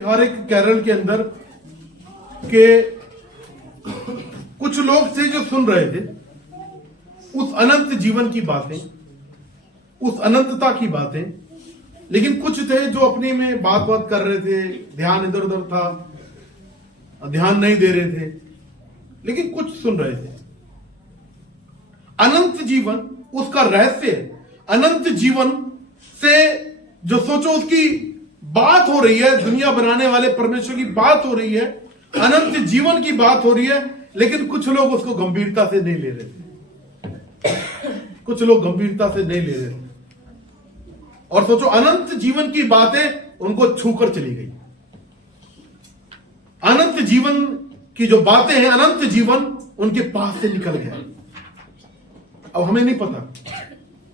हर एक कैरल के अंदर के कुछ लोग थे जो सुन रहे थे उस अनंत जीवन की बातें, उस अनंतता की बातें, लेकिन कुछ थे जो अपने में बात बात कर रहे थे, ध्यान इधर उधर था, ध्यान नहीं दे रहे थे, लेकिन कुछ सुन रहे थे। अनंत जीवन उसका रहस्य, अनंत जीवन से जो सोचो उसकी बात हो रही है, दुनिया बनाने वाले परमेश्वर की बात हो रही है, अनंत जीवन की बात हो रही है, लेकिन कुछ लोग उसको गंभीरता से नहीं ले रहे थे। कुछ लोग गंभीरता से नहीं ले रहे थे और सोचो अनंत जीवन की बातें उनको छूकर चली गई। अनंत जीवन की जो बातें हैं, अनंत जीवन उनके पास से निकल गया। अब हमें नहीं पता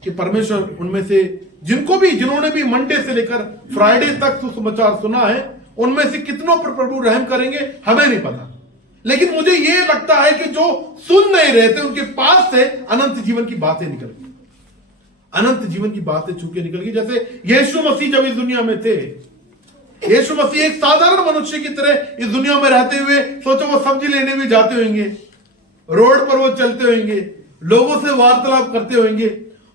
कि परमेश्वर उनमें से जिन्होंने भी मंडे से लेकर फ्राइडे तक सुसमाचार सुना है, उनमें से कितनों पर प्रभु रहम करेंगे हमें नहीं पता। लेकिन मुझे यह लगता है कि जो सुन नहीं रहे थे उनके पास से अनंत जीवन की बातें निकल गई, अनंत जीवन की बातें छूके निकल गई। जैसे यीशु मसीह जब इस दुनिया में थे, यीशु मसीह एक साधारण मनुष्य की तरह इस दुनिया में रहते हुए, सोचो वो सब्जी लेने भी जाते होंगे, रोड पर वो चलते होंगे, लोगों से वार्तालाप करते होंगे।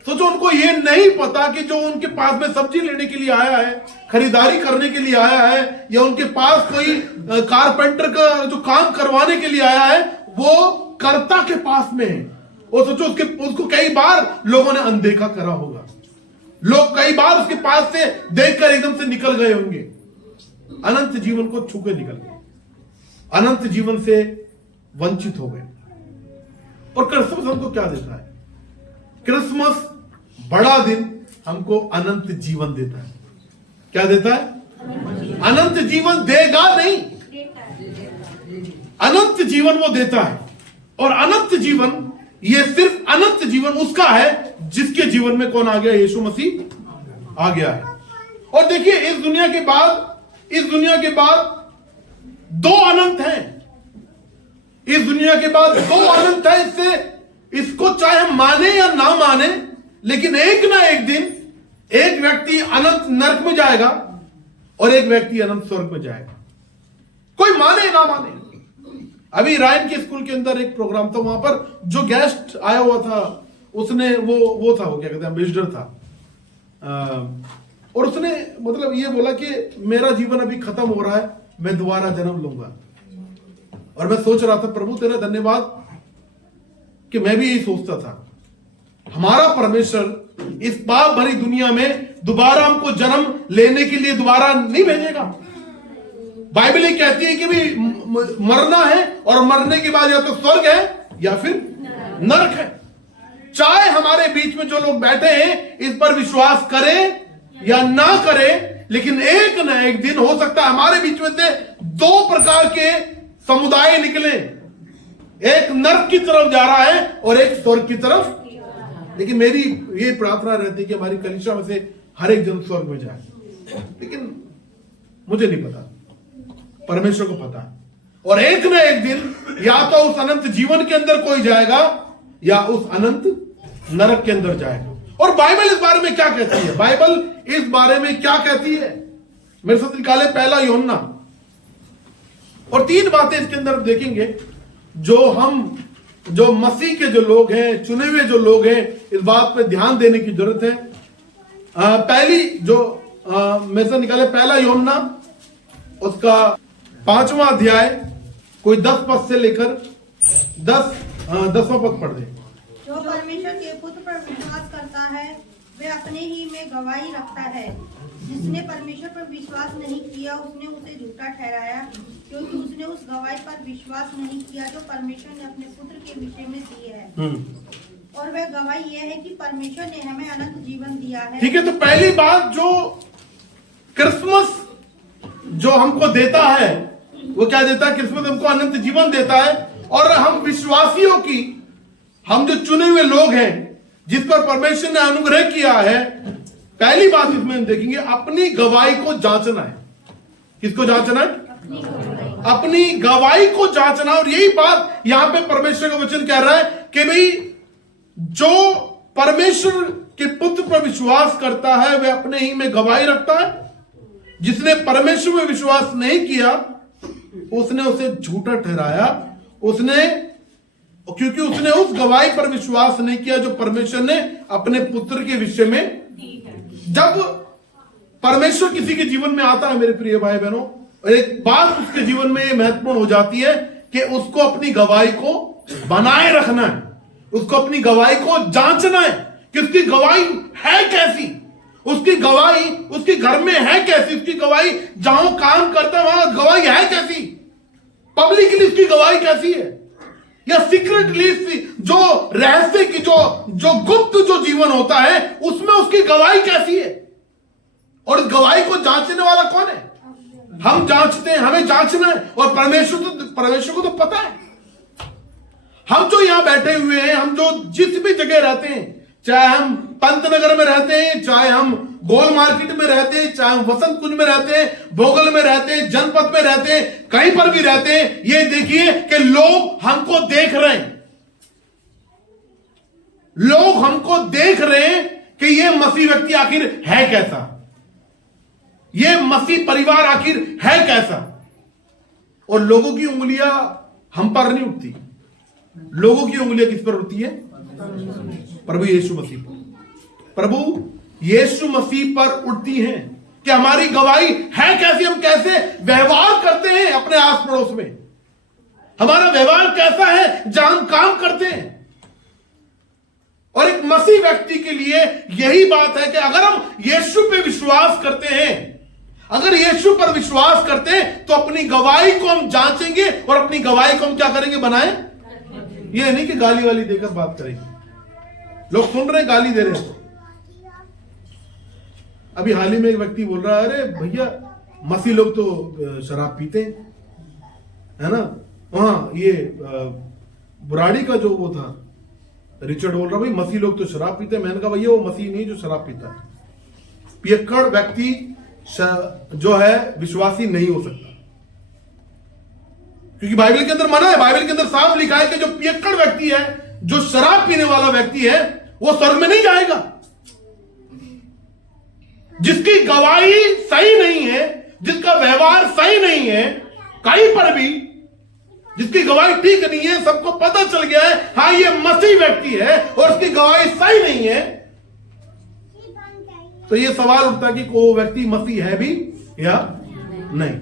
सोचो उनको ये नहीं पता कि जो उनके पास में सब्जी लेने के लिए आया है, खरीदारी करने के लिए आया है, या उनके पास कोई कारपेंटर का जो काम करवाने के लिए आया है, वो कर्ता के पास में है। और सोचो उसको कई बार लोगों ने अनदेखा करा होगा, लोग कई बार उसके पास से देखकर एकदम से निकल गए होंगे। अनंत जीवन को छूके निकल गए, अनंत जीवन से वंचित हो गए। और क्रिसमस हमको क्या देता है? क्रिसमस बड़ा दिन हमको अनंत जीवन देता है। क्या देता है? अनंत जीवन देगा नहीं, अनंत जीवन वो देता है। और अनंत जीवन, ये सिर्फ अनंत जीवन उसका है जिसके जीवन में कौन आ गया? यीशु मसीह आ गया है। और देखिए इस दुनिया के बाद दो अनंत हैं। इस दुनिया के बाद दो अनंत है। इसको चाहे हम माने या ना माने, लेकिन एक ना एक दिन एक व्यक्ति अनंत नरक में जाएगा और एक व्यक्ति अनंत स्वर्ग में जाएगा, कोई माने ना माने। अभी रायन के स्कूल के अंदर एक प्रोग्राम था, वहां पर जो गेस्ट आया हुआ था उसने वो था, वो क्या कहते हैं, एम्बेसडर था। और उसने मतलब ये बोला कि मेरा जीवन अभी खत्म हो रहा है, मैं दोबारा जन्म लूंगा। और मैं सोच रहा था प्रभु तेरा धन्यवाद कि मैं भी यही सोचता था, हमारा परमेश्वर इस पाप भरी दुनिया में दोबारा हमको जन्म लेने के लिए दोबारा नहीं भेजेगा। बाइबल ये कहती है कि भी मरना है और मरने के बाद या तो स्वर्ग है या फिर नरक है। चाहे हमारे बीच में जो लोग बैठे हैं इस पर विश्वास करें या ना करें, लेकिन एक ना एक दिन हो सकता है हमारे बीच में से दो प्रकार के समुदाय निकले, एक नरक की तरफ जा रहा है और एक स्वर्ग की तरफ। लेकिन मेरी ये प्रार्थना रहती है कि हमारी कलीसिया में से हर एक जन स्वर्ग में जाए, लेकिन मुझे नहीं पता, परमेश्वर को पता है। और एक ना एक दिन या तो उस अनंत जीवन के अंदर कोई जाएगा या उस अनंत नरक के अंदर जाएगा। और बाइबल इस बारे में क्या कहती है? बाइबल इस बारे में क्या कहती है? मेरे साथ निकाले पहला यूहन्ना, और 3 बातें इसके अंदर देखेंगे जो मसीह के जो लोग हैं, चुने हुए जो लोग हैं, इस बात पे ध्यान देने की जरूरत है। पहली जो मेरे साथ निकाले पहला यूहन्ना, उसका 5वां अध्याय, कोई 10 पद से लेकर 10वां पद पढ़ दे। जो परमेश्वर के पुत्र पर विश्वास करता है वे अपने ही में गवाही रखता है। जिसने परमेश्वर पर विश्वास नहीं किया उसने उसे झूठा ठहराया, क्योंकि उसने उस गवाही पर विश्वास नहीं किया जो परमेश्वर ने अपने पुत्र के विषय में दी है। और वह गवाही यह है कि परमेश्वर ने हमें अनंत जीवन दिया है। ठीक है, तो पहली बात जो क्रिसमस जो हमको देता है वो क्या देता है? क्रिसमस हमको अनंत जीवन देता है। और हम विश्वासियों की, हम जो चुने हुए लोग हैं जिस पर परमेश्वर ने अनुग्रह किया है, पहली बात इसमें हम देखेंगे अपनी गवाही को जांचना है। किसको जांचना है? अपनी गवाही को जांचना। और यही बात यहां पे परमेश्वर का वचन कह रहा है कि भाई जो परमेश्वर के पुत्र पर विश्वास करता है वह अपने ही में गवाही रखता है। जिसने परमेश्वर में विश्वास नहीं किया उसने उसे झूठा ठहराया, उसने क्योंकि उसने उस गवाही पर विश्वास नहीं किया जो परमेश्वर ने अपने पुत्र के विषय में। जब परमेश्वर किसी के जीवन में आता है मेरे प्रिय भाई बहनों, एक बात उसके जीवन में महत्वपूर्ण हो जाती है कि उसको अपनी गवाही को बनाए रखना है, उसको अपनी गवाही को जांचना है कि उसकी गवाही है कैसी, उसकी गवाही उसके घर में है कैसी, उसकी गवाही जहां काम करता है वहां गवाही है कैसी, पब्लिकली उसकी गवाही कैसी है, या सीक्रेटली जो रहस्य की जो गुप्त जो जीवन होता है उसमें उसकी गवाही कैसी है। और इस गवाही को जांचने वाला कौन है? हम जांचते हैं, हमें जांचना है। और परमेश्वर को तो पता है। हम जो यहां बैठे हुए हैं, हम जो जिस भी जगह रहते हैं, चाहे हम पंतनगर में रहते हैं, चाहे हम गोल मार्केट में रहते हैं, चाहे हम वसंत कुंज में रहते हैं, भोगल में रहते हैं, जनपद में रहते हैं, कहीं पर भी रहते हैं, ये देखिए कि लोग हमको देख रहे हैं, लोग हमको देख रहे हैं कि ये मसीह व्यक्ति आखिर है कैसा, ये मसीह परिवार आखिर है कैसा। और लोगों की उंगलियां हम पर नहीं उठती, लोगों की उंगलियां किस पर उठती है? प्रभु यीशु मसीह पर। प्रभु यीशु मसीह पर उठती हैं कि हमारी गवाही है कैसी, हम कैसे व्यवहार करते हैं अपने आस पड़ोस में, हमारा व्यवहार कैसा है जहां हम काम करते हैं। और एक मसीह व्यक्ति के लिए यही बात है कि अगर हम यीशु पे विश्वास करते हैं, अगर यीशु पर विश्वास करते हैं, तो अपनी गवाही को हम जांचेंगे और अपनी गवाही को हम क्या करेंगे? बनाएं। यह नहीं कि गाली वाली देकर बात करेंगे। लोग सुन रहे हैं, गाली दे रहे हैं। अभी हाल ही में एक व्यक्ति बोल रहा है, अरे भैया मसीह लोग तो शराब पीते हैं, है ना। वहां ये बुराड़ी का जो वो था रिचर्ड बोल रहा, भाई मसीह लोग तो शराब पीते हैं। मैंने कहा भैया वो मसीह नहीं जो शराब पीता है। पियक्कड़ व्यक्ति जो है विश्वासी नहीं हो सकता, क्योंकि बाइबल के अंदर मना है, बाइबल के अंदर साफ लिखा है कि जो पियक्कड़ व्यक्ति है, जो शराब पीने वाला व्यक्ति है, वो स्वर्ग में नहीं जाएगा। जिसकी गवाही सही नहीं है, जिसका व्यवहार सही नहीं है, कहीं पर भी जिसकी गवाही ठीक नहीं है, सबको पता चल गया है हाँ ये मसीह व्यक्ति है, और उसकी गवाही सही नहीं है, तो ये सवाल उठता है कि वो व्यक्ति मसीह है भी या नहीं।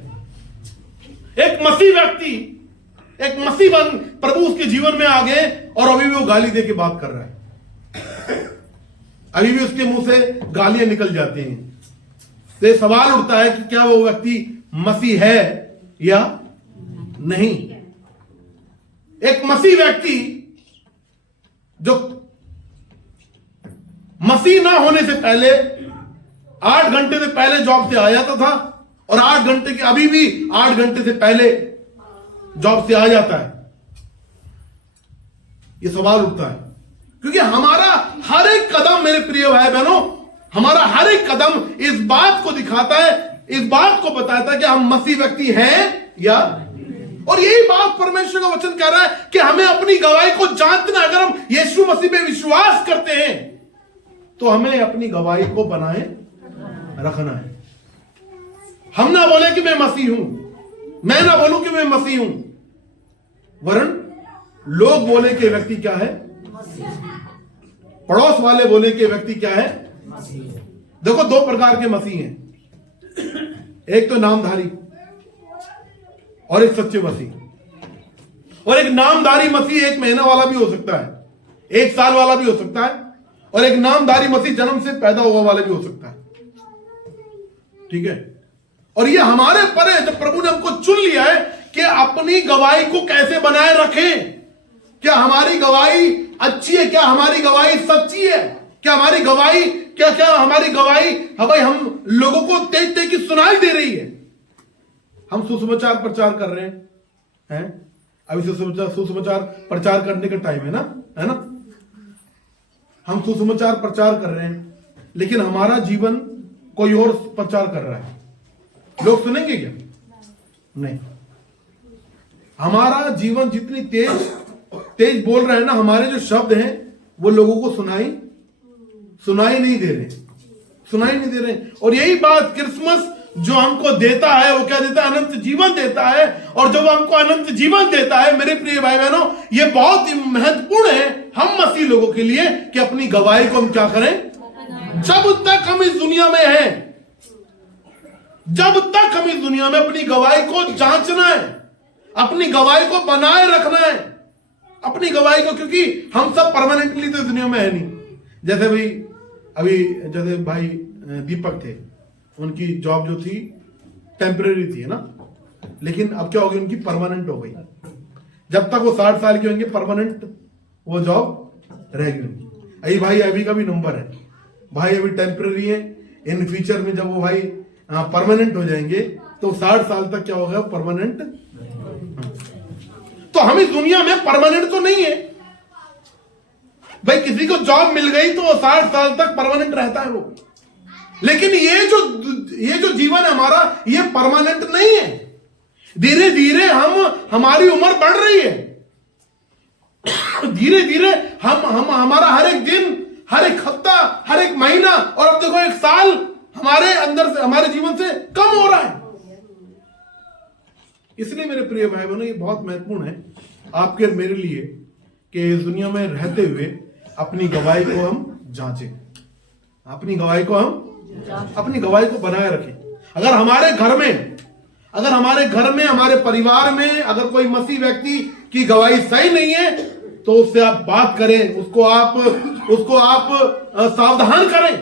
एक मसीह व्यक्ति, एक मसीह बन प्रभु उसके जीवन में आ गए और अभी भी वो गाली दे के बात कर रहा है, अभी भी उसके मुंह से गालियां निकल जाती हैं। तो ये सवाल उठता है कि क्या वो व्यक्ति मसीह है या नहीं। एक मसीह व्यक्ति जो मसीह ना होने से पहले 8 घंटे से पहले जॉब से आ जाता था, और 8 घंटे के अभी भी 8 घंटे से पहले जॉब से आ जाता है। यह सवाल उठता है क्योंकि हमारा हर एक कदम मेरे प्रिय भाई बहनों, हमारा हर एक कदम इस बात को दिखाता है, इस बात को बताता है कि हम मसीह व्यक्ति हैं या। और यही बात परमेश्वर का वचन कह रहा है कि हमें अपनी गवाही को जांचना। अगर हम यीशु मसीह पे विश्वास करते हैं तो हमें अपनी गवाही को बनाए रखना है। हम ना बोले कि मैं मसीह हूं, मैं ना बोलूं कि मैं मसीह हूं, वरन लोग बोले कि व्यक्ति क्या है, पड़ोस वाले बोले कि व्यक्ति क्या है। देखो 2 प्रकार के मसीह हैं, एक तो नामधारी और एक सच्चे मसीह। और एक नामधारी मसीह 1 महीना वाला भी हो सकता है, 1 साल वाला भी हो सकता है, और एक नामधारी मसीह जन्म से पैदा हुआ वाला भी हो सकता है। ठीक है। और ये हमारे पर है, जब प्रभु ने हमको चुन लिया है कि अपनी गवाही को कैसे बनाए रखें। क्या हमारी गवाही अच्छी है? क्या हमारी गवाही सच्ची है? क्या हमारी गवाही क्या हमारी गवाही भाई हम लोगों को तेज तेज की सुनाई दे रही है? हम सुसमाचार प्रचार कर रहे हैं, अभी सुसमाचार प्रचार करने का टाइम है ना। हम सुसमाचार प्रचार कर रहे हैं, लेकिन हमारा जीवन कोई और प्रचार कर रहा है। लोग सुनेंगे क्या? नहीं। हमारा जीवन जितनी तेज बोल रहा है ना, हमारे जो शब्द हैं वो लोगों को सुनाई नहीं दे रहे। और यही बात क्रिसमस जो हमको देता है वो क्या देता है? अनंत जीवन देता है। और जब हमको अनंत जीवन देता है मेरे प्रिय भाई बहनों, ये बहुत ही महत्वपूर्ण है हम मसीह लोगों के लिए कि अपनी गवाही को हम क्या करें? जब तक हम इस दुनिया में हैं, जब तक हम इस दुनिया में अपनी गवाही को जांचना है, अपनी गवाही को बनाए रखना है, अपनी गवाही को, क्योंकि हम सब परमानेंटली तो इस दुनिया में है नहीं। जैसे भाई अभी जैसे भाई दीपक थे, उनकी जॉब जो थी टेम्परेरी थी, है ना, लेकिन अब क्या हो गई? उनकी परमानेंट हो गई। जब तक वो 60 साल के होंगे परमानेंट वो जॉब रहेगी उनकी। अभी भाई अभी का भी नंबर है, भाई अभी टेम्परेरी है, इन फ्यूचर में जब वो भाई परमानेंट हो जाएंगे तो 60 साल तक क्या होगा? परमानेंट। तो हम इस दुनिया में परमानेंट तो नहीं है भाई। किसी को जॉब मिल गई तो 60 साल तक परमानेंट रहता है वो, लेकिन ये जो जीवन है हमारा, ये परमानेंट नहीं है। धीरे धीरे हमारी उम्र बढ़ रही है, धीरे धीरे हमारा हर एक दिन, हर एक हफ्ता, हर एक महीना, और अब देखो 1 साल हमारे अंदर से, हमारे जीवन से कम हो रहा है। इसलिए मेरे प्रिय भाई बहनों, ये बहुत महत्वपूर्ण है आपके मेरे लिए कि इस दुनिया में रहते हुए अपनी गवाही को हम जांचें, अपनी गवाही को बनाए रखें। अगर हमारे घर में, हमारे परिवार में अगर कोई मसीह व्यक्ति की गवाही सही नहीं है तो उससे आप बात करें, उसको आप सावधान करें,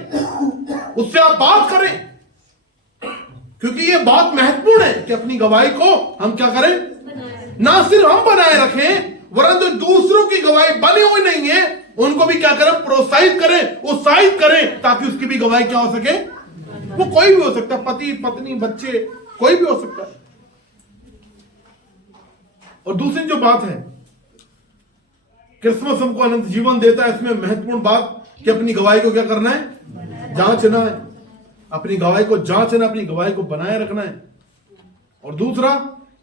उससे आप बात करें, क्योंकि ये बहुत महत्वपूर्ण है कि अपनी गवाही को हम क्या करें? ना सिर्फ हम बनाए रखें, वरन जो दूसरों की गवाही बनी हुई नहीं है उनको भी क्या करें? प्रोत्साहित करें, उत्साहित करें, ताकि उसकी भी गवाही क्या हो सके? वो कोई भी हो सकता है, पति, पत्नी, बच्चे, कोई भी हो सकता है। और दूसरी जो बात है, क्रिसमस हमको अनंत जीवन देता है, इसमें महत्वपूर्ण बात कि अपनी गवाही को क्या करना है? जांचना है, अपनी गवाही को जांचना, अपनी गवाही को बनाए रखना है। और दूसरा,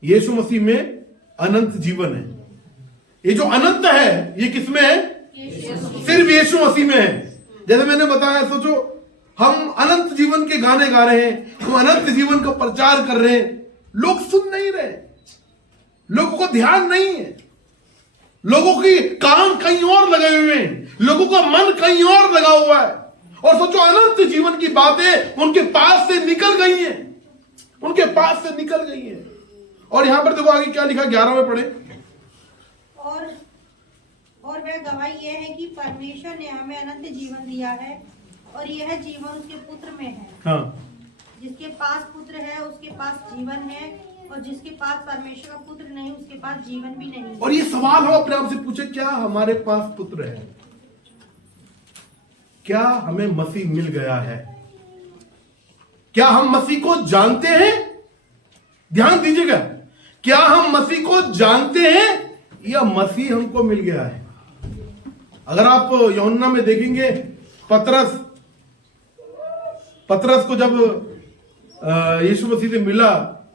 यीशु मसीह में अनंत जीवन है। ये जो अनंत है ये किसमें है? सिर्फ यीशु मसीह में है। जैसे मैंने बताया, सोचो हम अनंत जीवन के गाने गा रहे हैं, हम अनंत जीवन का प्रचार कर रहे हैं, लोग सुन नहीं रहे, लोगों को ध्यान नहीं है, लोगों की कान कहीं और लगे हुए हैं, लोगों का मन कहीं और लगा हुआ है। और सोचो अनंत जीवन की बातें उनके पास से निकल गई हैं, उनके पास से निकल गई हैं। और यहां पर देखो आगे क्या लिखा, 11 में पढ़े। और वह गवाही यह है कि परमेश्वर ने हमें अनंत जीवन दिया है, और यह जीवन उसके पुत्र में है। हाँ। जिसके पास पुत्र है उसके पास जीवन है, और जिसके पास परमेश्वर का पुत्र नहीं उसके पास जीवन भी नहीं। और ये सवाल हो अपने आप से पूछे, क्या हमारे पास पुत्र है? क्या हमें मसीह मिल गया है? क्या हम मसीह को जानते हैं? ध्यान दीजिएगा, क्या हम मसीह को जानते हैं या मसीह हमको मिल गया है? अगर आप यूहन्ना में देखेंगे, पतरस को जब यीशु मसीह से मिला,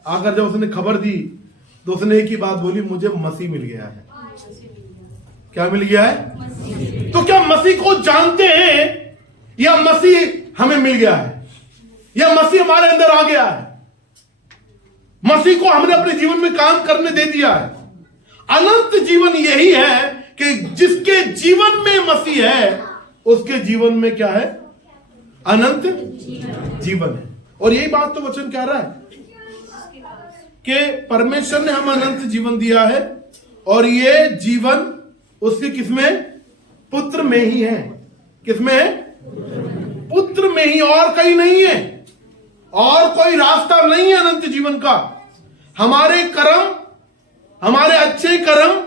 आकर जब उसने खबर दी तो उसने एक ही बात बोली, मुझे मसीह मिल गया है। क्या मिल गया है? तो क्या मसीह को जानते हैं या मसीह हमें मिल गया है, या मसीह हमारे अंदर आ गया है? मसीह को हमने अपने जीवन में काम करने दे दिया है। अनंत जीवन यही है कि जिसके जीवन में मसीह है उसके जीवन में क्या है? अनंत जीवन है। और यही बात तो वचन कह रहा है कि परमेश्वर ने हमें अनंत जीवन दिया है, और ये जीवन उसके किसमें? पुत्र में ही है। किसमें है? पुत्र में ही, और कहीं नहीं है, और कोई रास्ता नहीं है अनंत जीवन का। हमारे कर्म, हमारे अच्छे कर्म,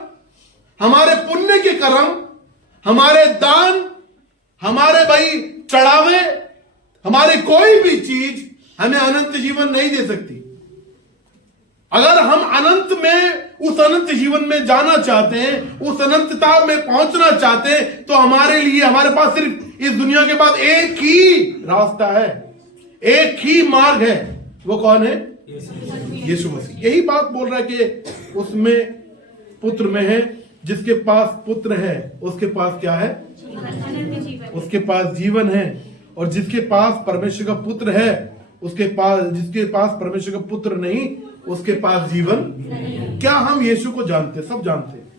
हमारे पुण्य के कर्म, हमारे दान, हमारे भाई चढ़ावे, हमारे कोई भी चीज हमें अनंत जीवन नहीं दे सकती। अगर हम अनंत में, उस अनंत जीवन में जाना चाहते हैं, उस अनंतता में पहुंचना चाहते हैं, तो हमारे लिए, हमारे पास सिर्फ इस दुनिया के बाद एक ही रास्ता है, एक ही मार्ग है। वो कौन है? यीशु मसीह। यही बात बोल रहा है कि उसमें पुत्र में है, जिसके पास पुत्र है उसके पास क्या है? उसके पास जीवन है। और जिसके पास परमेश्वर का पुत्र है जिसके पास परमेश्वर का पुत्र नहीं, उसके पास जीवन नहीं। क्या हम यीशु को जानते? सब जानते हैं।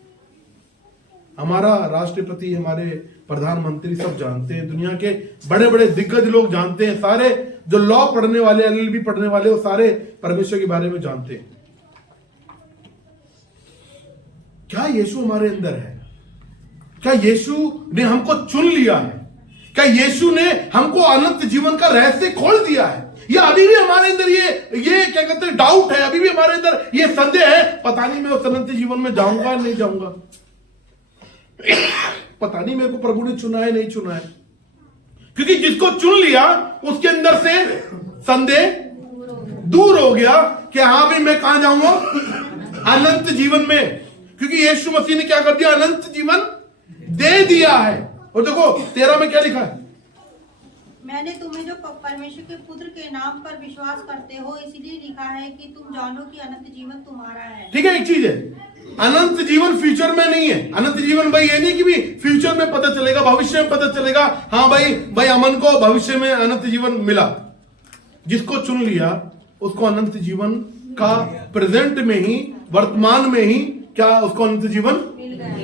हमारा राष्ट्रपति, हमारे प्रधानमंत्री सब जानते हैं, दुनिया के बड़े बड़े दिग्गज लोग जानते हैं, सारे जो लॉ पढ़ने वाले, एलएलबी पढ़ने वाले, वो सारे परमेश्वर के बारे में जानते हैं। क्या यीशु हमारे अंदर है? क्या यीशु ने हमको चुन लिया है? क्या यीशु ने हमको अनंत जीवन का रहस्य खोल दिया है? या अभी भी हमारे अंदर ये क्या कहते हैं, डाउट है, अभी भी हमारे अंदर ये संदेह है, पता नहीं मैं उस अनंत जीवन में जाऊंगा या नहीं जाऊंगा, पता नहीं मेरे को प्रभु ने चुना है नहीं चुना है। क्योंकि जिसको चुन लिया उसके अंदर से संदेह दूर हो गया कि हाँ भाई मैं कहां जाऊंगा, अनंत जीवन में। क्योंकि यीशु मसीह ने क्या कर दिया, अनंत जीवन दे दिया है। और देखो 13 में क्या लिखा है, मैंने तुम्हें जो परमेश्वर के पुत्र के नाम पर विश्वास करते हो इसलिए लिखा है कि तुम जानो कि अनंत जीवन तुम्हारा है। ठीक है, एक चीज है, अनंत जीवन फ्यूचर में नहीं है। अनंत जीवन भाई ये नहीं कि भी फ्यूचर में पता चलेगा, भविष्य में पता चलेगा, हाँ भाई अमन को भविष्य में अनंत जीवन मिला। जिसको चुन लिया उसको अनंत जीवन का प्रेजेंट में ही, वर्तमान में ही क्या उसको अनंत जीवन,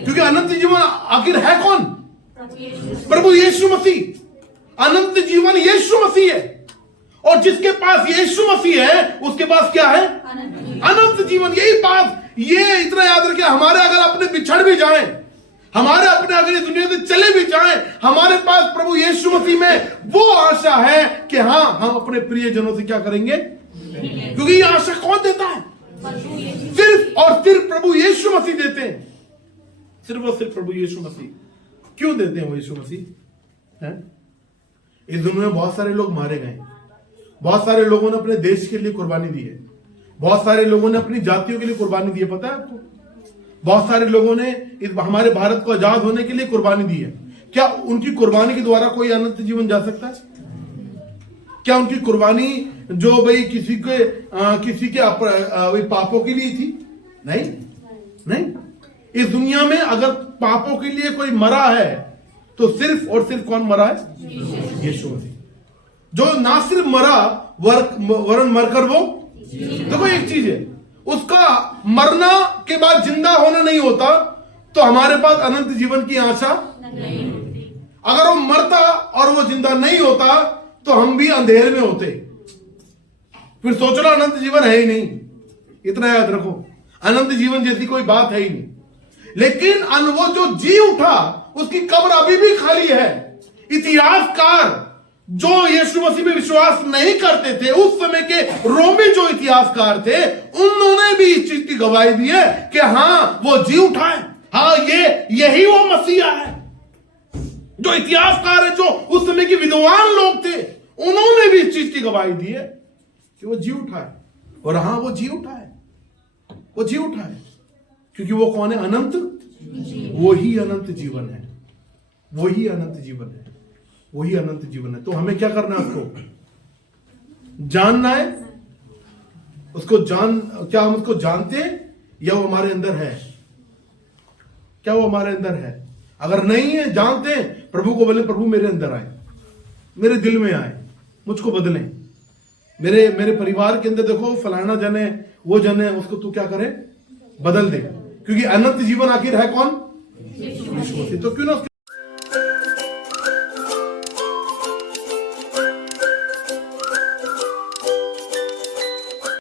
क्योंकि अनंत जीवन आखिर है कौन? प्रभु यीशु मसीह। अनंत जीवन यीशु मसीह है, और जिसके पास यीशु मसीह है उसके पास क्या है? अनंत जीवन। यही बात, ये इतना याद रखिए, हमारे अगर अपने बिछड़ भी जाएं, हमारे अपने अगर इस दुनिया से चले भी जाएं, हमारे पास प्रभु यीशु मसीह में वो आशा है कि हाँ हम अपने प्रियजनों से क्या करेंगे, क्योंकि ये आशा कौन देता है? सिर्फ और सिर्फ प्रभु यीशु मसीह देते हैं। सिर्फ और सिर्फ प्रभु यीशु मसीह। क्यों देते हैं वो यीशु मसीह? है इस दुनिया में बहुत सारे लोग मारे गए, बहुत सारे लोगों ने अपने देश के लिए कुर्बानी दी है, बहुत सारे लोगों ने अपनी जातियों के लिए कुर्बानी दी है, पता है आपको? बहुत सारे लोगों ने इस हमारे भारत को आजाद होने के लिए कुर्बानी दी है। क्या उनकी कुर्बानी के द्वारा कोई अनंत जीवन जा सकता है? क्या उनकी कुर्बानी जो भाई किसी के पापों के लिए थी? नहीं। इस दुनिया में अगर पापों के लिए कोई मरा है तो सिर्फ और सिर्फ कौन मरा है? यीशु मसीह। जो ना सिर्फ मरा वरन मरकर वो, देखो एक चीज है, उसका मरना के बाद जिंदा होना नहीं होता तो हमारे पास अनंत जीवन की आशा नहीं होती। अगर वो मरता और वो जिंदा नहीं होता तो हम भी अंधेरे में होते, फिर सोच लो अनंत जीवन है ही नहीं। इतना याद रखो, अनंत जीवन जैसी कोई बात है ही नहीं। लेकिन वो जो जी उठा उसकी कब्र अभी भी खाली है। इतिहासकार जो यीशु मसीह में विश्वास नहीं करते थे, उस समय के रोमी जो इतिहासकार थे, उन्होंने भी इस चीज की गवाही दी है कि हाँ वो जी उठा है, हाँ यही वो मसीहा है। जो इतिहासकार है, जो उस समय के विद्वान लोग थे, उन्होंने भी इस चीज की गवाही दी है कि वो जी उठा है। और हाँ वो जी उठा है, वो जी उठा है, क्योंकि वो कौन है? अनंत। वही अनंत जीवन है, वही अनंत जीवन है, वही अनंत जीवन है। तो हमें क्या करना है? उसको जानना है। क्या हम उसको जानते हैं या वो हमारे अंदर है? क्या वो हमारे अंदर है? अगर नहीं है, जानते हैं, प्रभु को बोले प्रभु मेरे अंदर आए, मेरे दिल में आए, मुझको बदलें। मेरे परिवार के अंदर देखो फलाना जन है, वो जन है, उसको तू क्या करे? बदल दे। क्योंकि अनंत जीवन आखिर है कौन? यीशु मसीह। तो क्यों ना